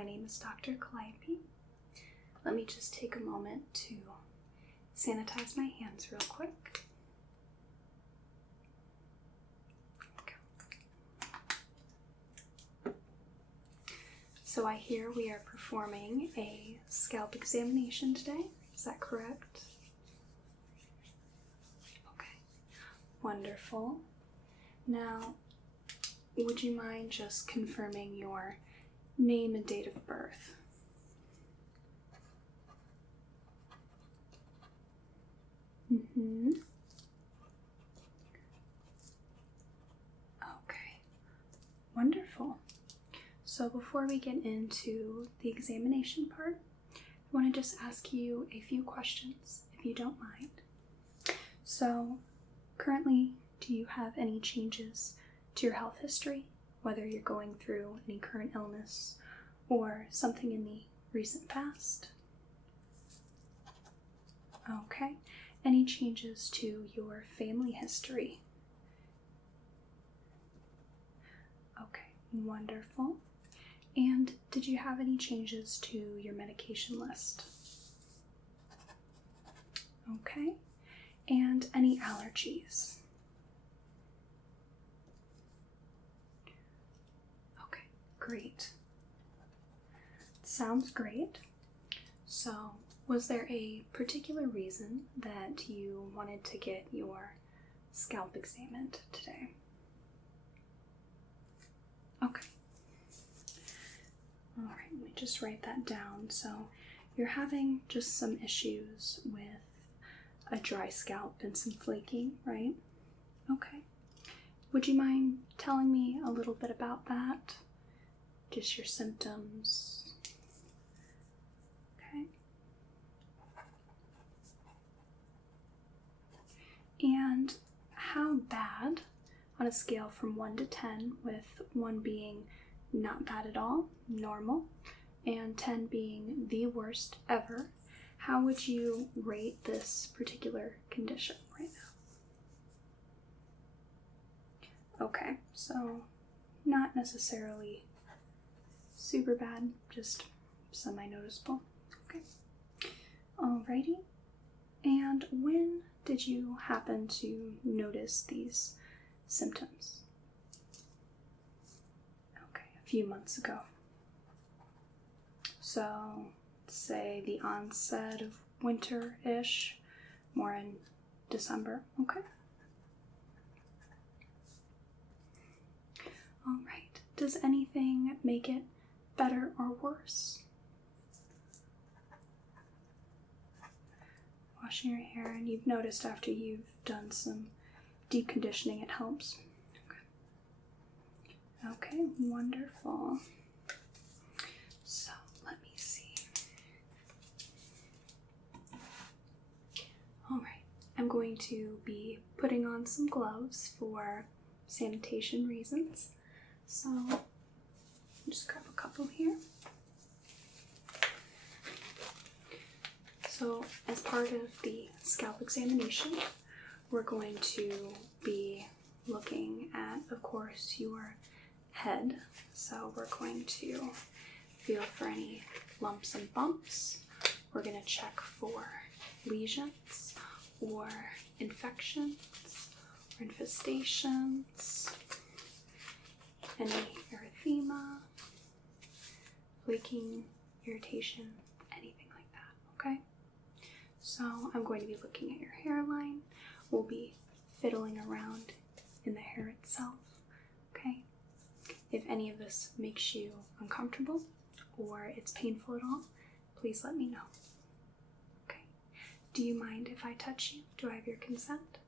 My name is Dr. Calliope. Let me just take a moment to sanitize my hands real quick. So I hear we are performing a scalp examination today. Is that correct? Okay, wonderful. Now, would you mind just confirming your name and date of birth? Okay, wonderful. So before we get into the examination part, I want to just ask you a few questions, if you don't mind. So, currently, do you have any changes to your health history, whether you're going through any current illness or something in the recent past? Okay. Any changes to your family history? Okay, wonderful. And did you have any changes to your medication list? Okay. And any allergies? Okay, great. Sounds great. So, was there a particular reason that you wanted to get your scalp examined today? Okay. All right, let me just write that down. So, you're having just some issues with a dry scalp and some flaking, right? Okay. Would you mind telling me a little bit about that? Just your symptoms. Okay. And how bad, on a scale from 1 to 10, with 1 being not bad at all, normal, and 10 being the worst ever, how would you rate this particular condition right now? Okay, so not necessarily super bad, just semi-noticeable. Okay. Alrighty. And when did you happen to notice these symptoms? Okay, a few months ago. So, say the onset of winter-ish, more in December. Okay. Alright. Does anything make it better or worse? Washing your hair, and you've noticed after you've done some deep conditioning it helps. Okay, wonderful. So, let me see. Alright, I'm going to be putting on some gloves for sanitation reasons. So, just grab a couple here. So, as part of the scalp examination, we're going to be looking at, of course, your head. So, we're going to feel for any lumps and bumps. We're going to check for lesions or infections or infestations, any erythema, flaking, irritation, anything like that, okay? So I'm going to be looking at your hairline. We'll be fiddling around in the hair itself, okay? If any of this makes you uncomfortable or it's painful at all, please let me know. Okay. Do you mind if I touch you? Do I have your consent?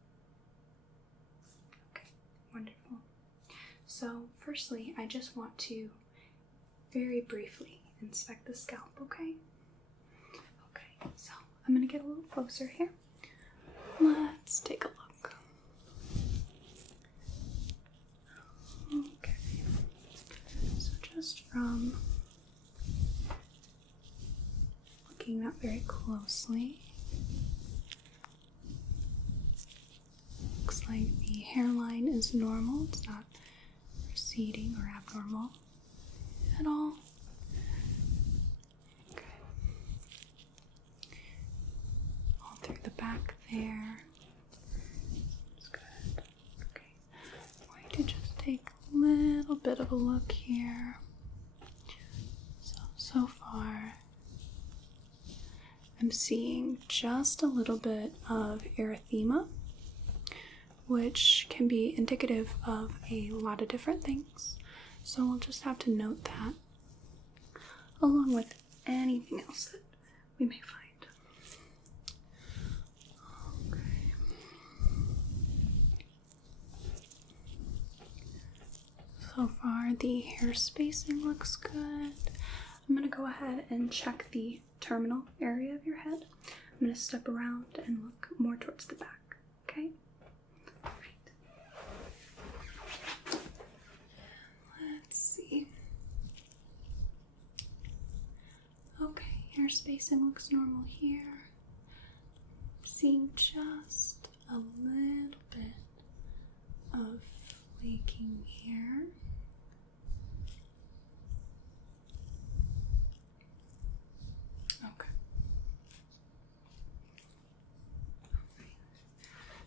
Okay, wonderful. So, firstly, I just want to very briefly inspect the scalp, okay? Okay, so I'm going to get a little closer here. Let's take a look. Okay, so just from looking at very closely, looks like the hairline is normal. It's not receding or abnormal at all. There. That's good. Okay. I'm going to just take a little bit of a look here. So far, I'm seeing just a little bit of erythema, which can be indicative of a lot of different things. So we'll just have to note that, along with anything else that we may find. Okay. So far, the hair spacing looks good. I'm going to go ahead and check the terminal area of your head. I'm going to step around and look more towards the back, okay? All right. Let's see. Okay, hair spacing looks normal here. I'm seeing just a little bit of flaking here. Okay.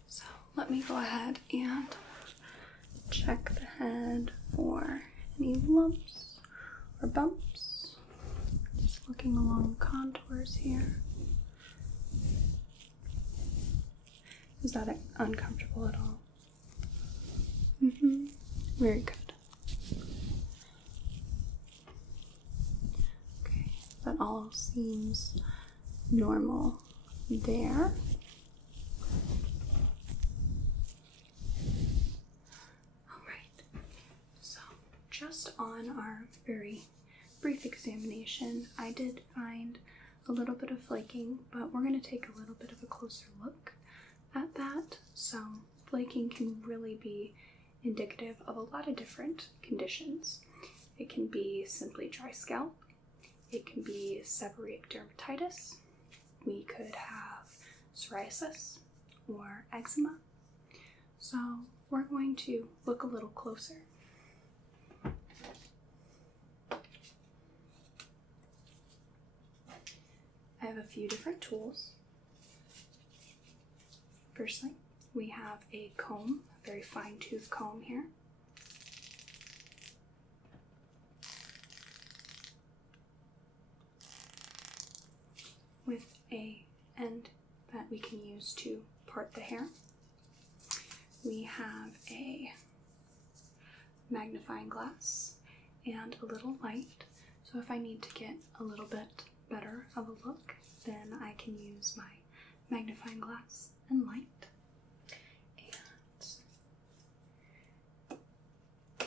So let me go ahead and check the head for any lumps or bumps. Just looking along the contours here. Is that uncomfortable at all? Very good. Okay, that all seems normal there. Alright, so just on our very brief examination, I did find a little bit of flaking, but we're going to take a little bit of a closer look at that. So flaking can really be indicative of a lot of different conditions. It can be simply dry scalp. It can be seborrheic dermatitis. We could have psoriasis or eczema. So we're going to look a little closer. I have a few different tools. Firstly, we have a comb, a very fine tooth comb here. With a end that we can use to part the hair. We have a magnifying glass and a little light. So if I need to get a little bit better of a look, then I can use my magnifying glass and light.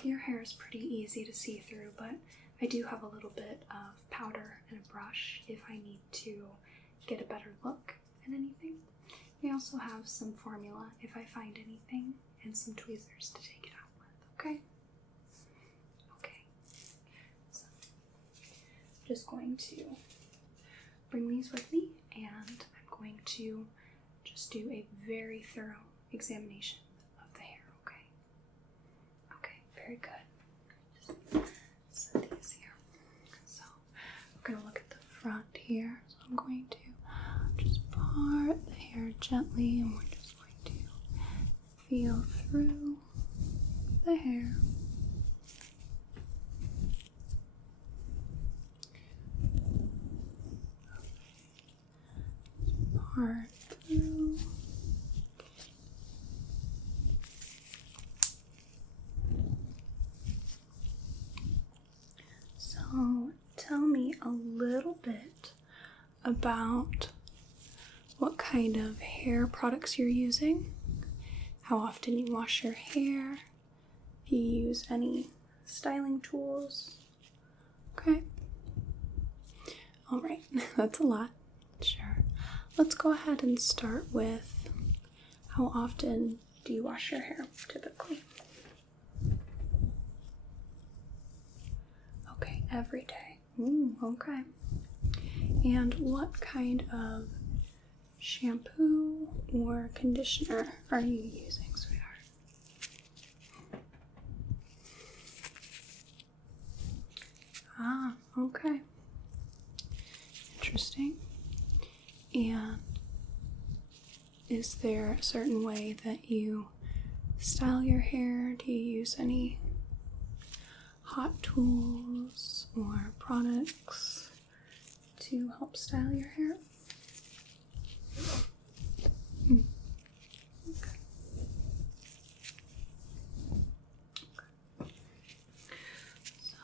And your hair is pretty easy to see through, but I do have a little bit of powder and a brush if I need to get a better look at anything. We also have some formula if I find anything and some tweezers to take it out with, okay? Okay, so I'm just going to bring these with me and I'm going to just do a very thorough examination of the hair, okay? Okay, very good. Just set these here. So we're going to look at the front here. So I'm going to just part the hair gently and we're just going to feel through the hair. Part through. So tell me a little bit about what kind of hair products you're using, how often you wash your hair, if you use any styling tools. Okay. All right, that's a lot. Sure. Let's go ahead and start with how often do you wash your hair typically? Okay, every day. Ooh, okay. And what kind of shampoo or conditioner are you using, sweetheart? Ah, okay. Interesting. And is there a certain way that you style your hair? Do you use any hot tools or products to help style your hair? Okay. So,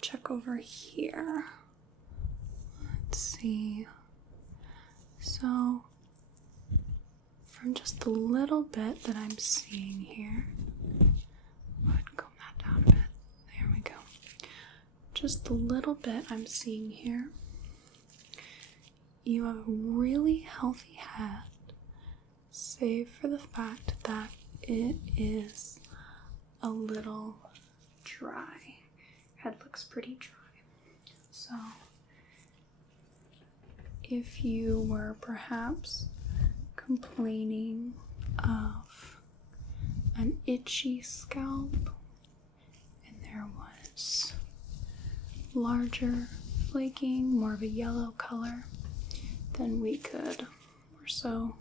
check over here. Let's see. So, from just the little bit that I'm seeing here, go ahead and comb that down a bit. There we go. Just the little bit I'm seeing here, you have a really healthy head, save for the fact that it is a little dry. Head looks pretty dry. So, if you were perhaps complaining of an itchy scalp and there was larger flaking, more of a yellow color, then we could more so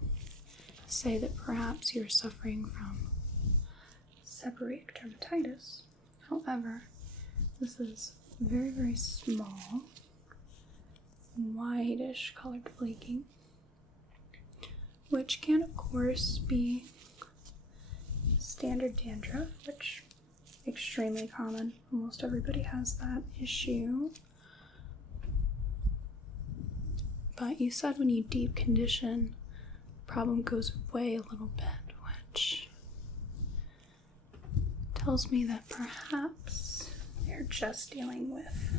say that perhaps you're suffering from seborrheic dermatitis. However, this is very, very small, whitish colored flaking, which can of course be standard dandruff, which is extremely common. Almost everybody has that issue. But you said when you deep condition, the problem goes away a little bit, which tells me that perhaps you're just dealing with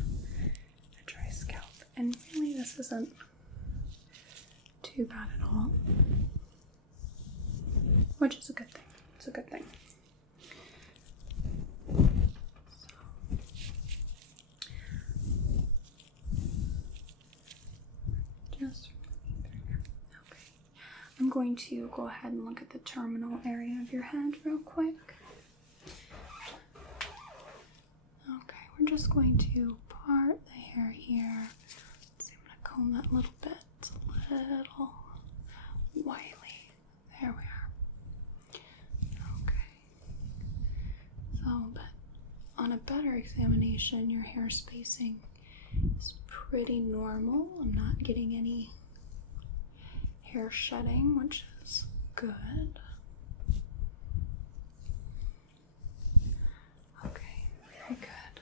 a dry scalp. And really, this isn't too bad at all, which is a good thing. It's a good thing. Just okay. I'm going to go ahead and look at the terminal area of your head real quick. Okay, we're just going to part the hair here. Let's see, I'm going to comb that a little bit. It's a little wily. There we are. Okay. So, but on a better examination, your hair spacing is pretty normal. I'm not getting any hair shedding, which is good. Okay, very good.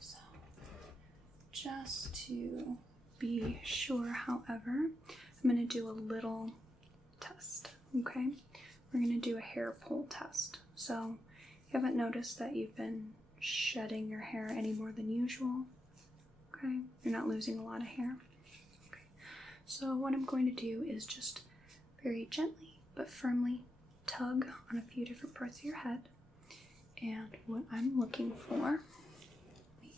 So, just to be sure, however, I'm going to do a little test, okay? We're going to do a hair pull test. So, you haven't noticed that you've been shedding your hair any more than usual, okay? You're not losing a lot of hair. Okay. So what I'm going to do is just very gently but firmly tug on a few different parts of your head. And what I'm looking for, let me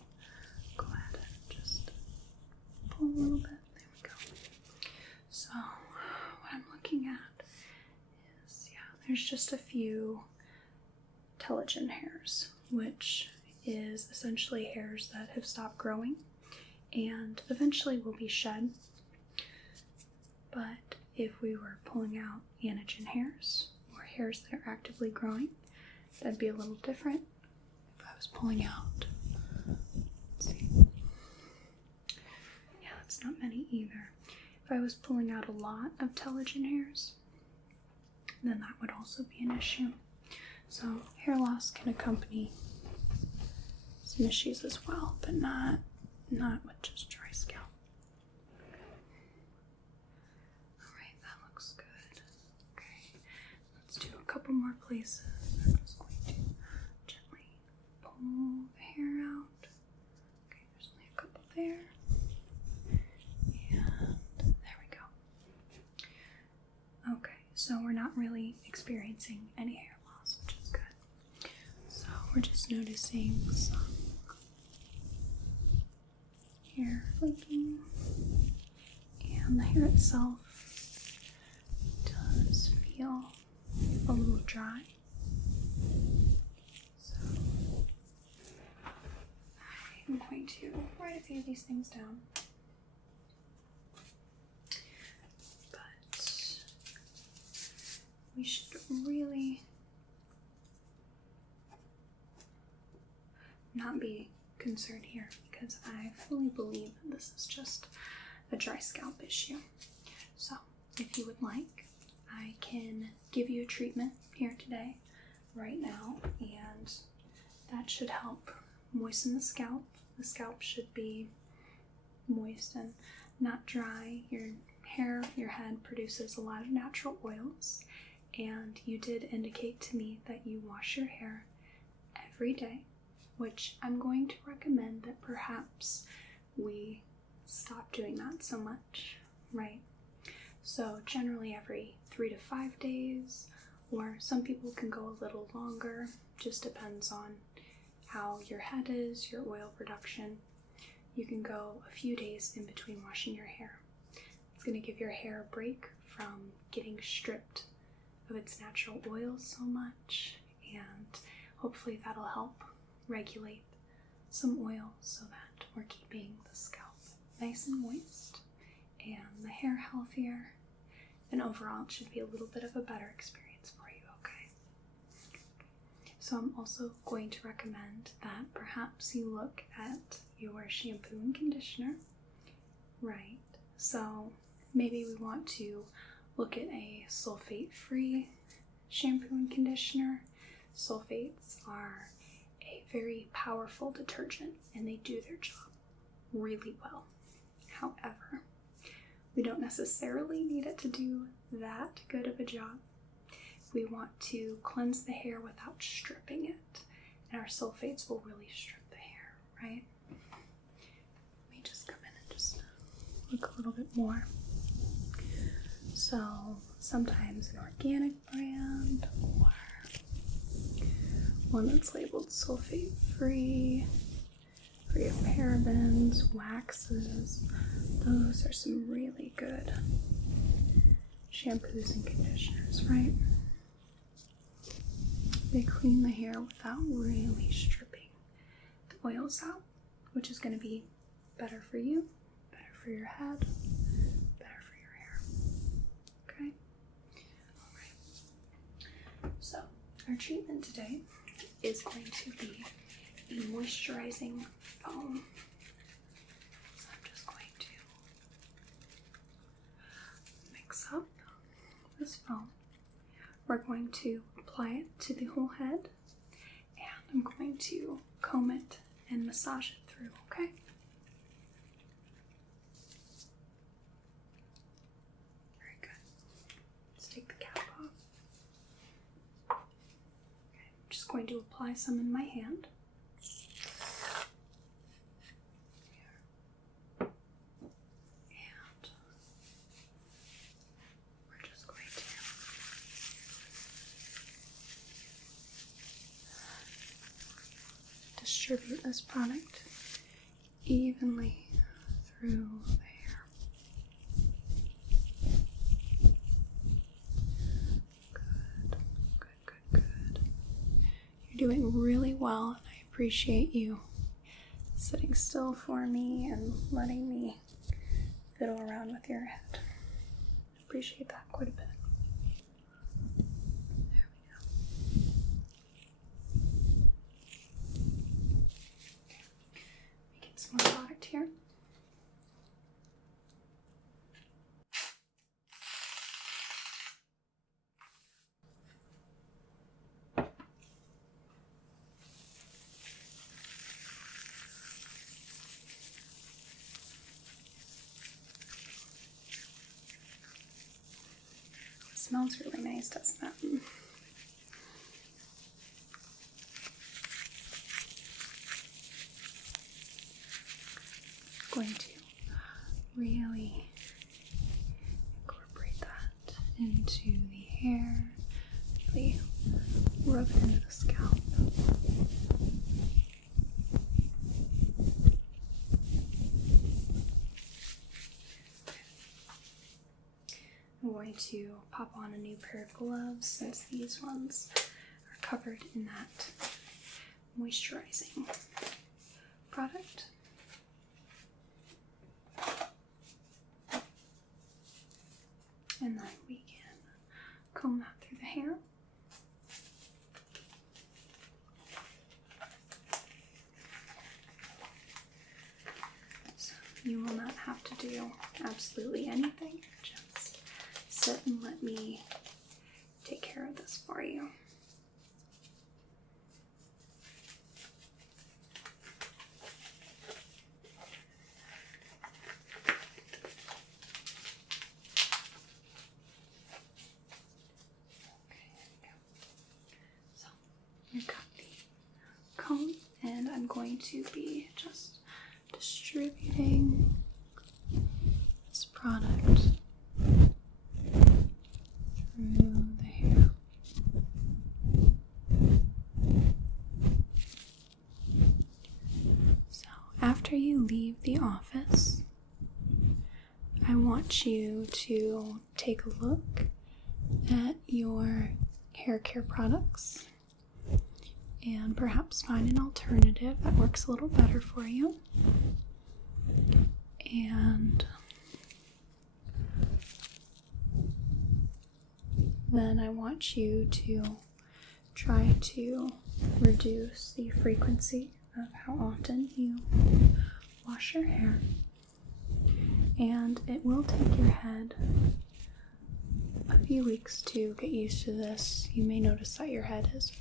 go ahead and just pull a little bit. There we go. So what I'm looking at is, there's just a few telogen hairs, which is essentially hairs that have stopped growing and eventually will be shed. But if we were pulling out anagen hairs or hairs that are actively growing, that'd be a little different. If I was pulling out, let's see, that's not many either. If I was pulling out a lot of telogen hairs, then that would also be an issue. So hair loss can accompany some issues as well, but not with just dry scalp. Alright, that looks good. Okay, let's do a couple more places. I'm just going to gently pull the hair out. Okay, there's only a couple there. And there we go. Okay, so we're not really experiencing any hair loss, which is good. So we're just noticing some hair flaking, and the hair itself does feel a little dry. So I'm going to write a few of these things down. we should really not be concerned here because I fully believe that this is just a dry scalp issue. So if you would like, I can give you a treatment here today, right now, and that should help moisten the scalp. The scalp should be moist and not dry. Your hair, your head produces a lot of natural oils, and you did indicate to me that you wash your hair every day, which I'm going to recommend that perhaps we stop doing that so much, right? So generally every 3 to 5 days, or some people can go a little longer, just depends on how your head is, your oil production. You can go a few days in between washing your hair. It's going to give your hair a break from getting stripped of its natural oil so much, and hopefully that'll help regulate some oil so that we're keeping the scalp nice and moist and the hair healthier, and overall it should be a little bit of a better experience for you, okay? So I'm also going to recommend that perhaps you look at your shampoo and conditioner, right? So maybe we want to look at a sulfate-free shampoo and conditioner. Sulfates are a very powerful detergent and they do their job really well. However, we don't necessarily need it to do that good of a job. We want to cleanse the hair without stripping it, and our sulfates will really strip the hair, right? Let me just come in and just look a little bit more. So sometimes an organic brand or one that's labeled sulfate free, free of parabens, waxes. Those are some really good shampoos and conditioners, right? They clean the hair without really stripping the oils out, which is going to be better for you, better for your head, better for your hair. Okay? Alright. So, our treatment today is going to be a moisturizing foam. So I'm just going to mix up this foam. We're going to apply it to the whole head, and I'm going to comb it and massage it through, okay? Very good. Let's take the cap off. Okay, I'm just going to apply some in my hand. Distribute this product evenly through the hair. Good, good, good, good. You're doing really well, and I appreciate you sitting still for me and letting me fiddle around with your head. I appreciate that quite a bit. More product here. It smells really nice, doesn't it? Going to really incorporate that into the hair, really rub it into the scalp. I'm going to pop on a new pair of gloves since these ones are covered in that moisturizing product. And then we can comb that through the hair. So you will not have to do absolutely anything. Just sit and let me take care of this for you. You've got the comb, and I'm going to be just distributing this product through the hair. So after you leave the office, I want you to take a look at your hair care products and perhaps find an alternative that works a little better for you. And then I want you to try to reduce the frequency of how often you wash your hair. And it will take your head a few weeks to get used to this. You may notice that your head is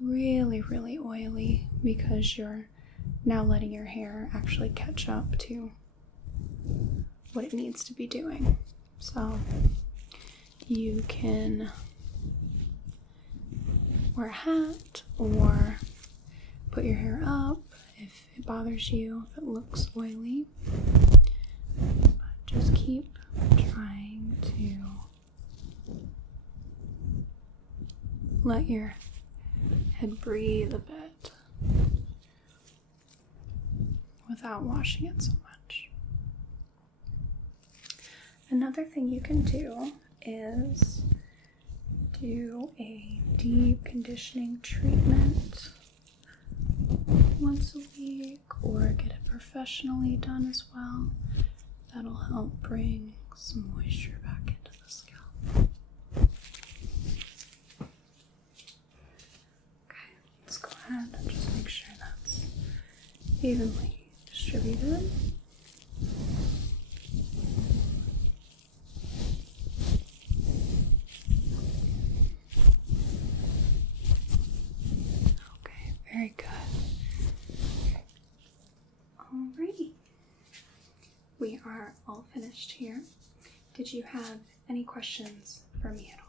really, really oily because you're now letting your hair actually catch up to what it needs to be doing. So you can wear a hat or put your hair up if it bothers you, if it looks oily. But just keep trying to let your head breathe a bit without washing it so much. Another thing you can do is do a deep conditioning treatment once a week, or get it professionally done as well. That'll help bring some moisture back into the scalp. Let's go ahead and just make sure that's evenly distributed. Okay, very good. Alrighty. We are all finished here. Did you have any questions for me at all?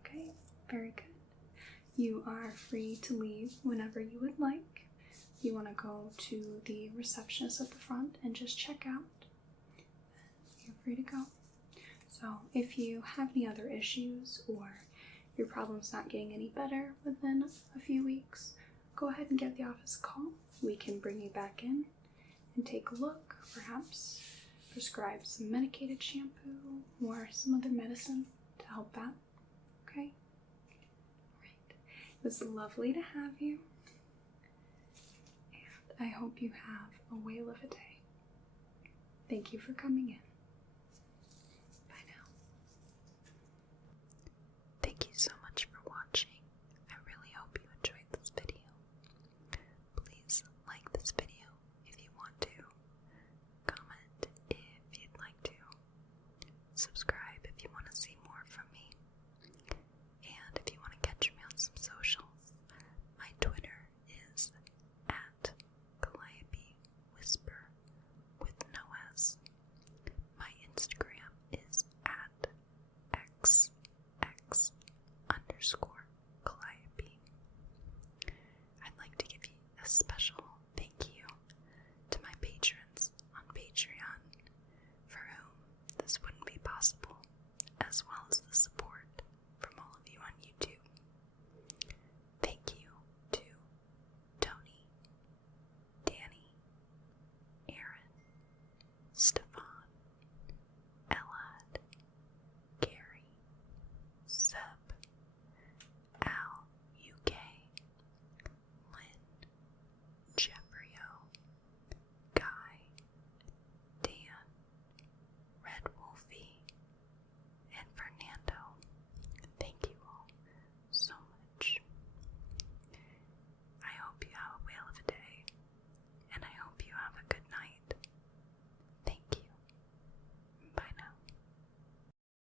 Okay, very good. You are free to leave whenever you would like. You want to go to the receptionist at the front and just check out, you're free to go. So if you have any other issues or your problem's not getting any better within a few weeks, go ahead and give the office a call. We can bring you back in and take a look, perhaps prescribe some medicated shampoo or some other medicine to help that. Okay? It was lovely to have you, and I hope you have a whale of a day. Thank you for coming in.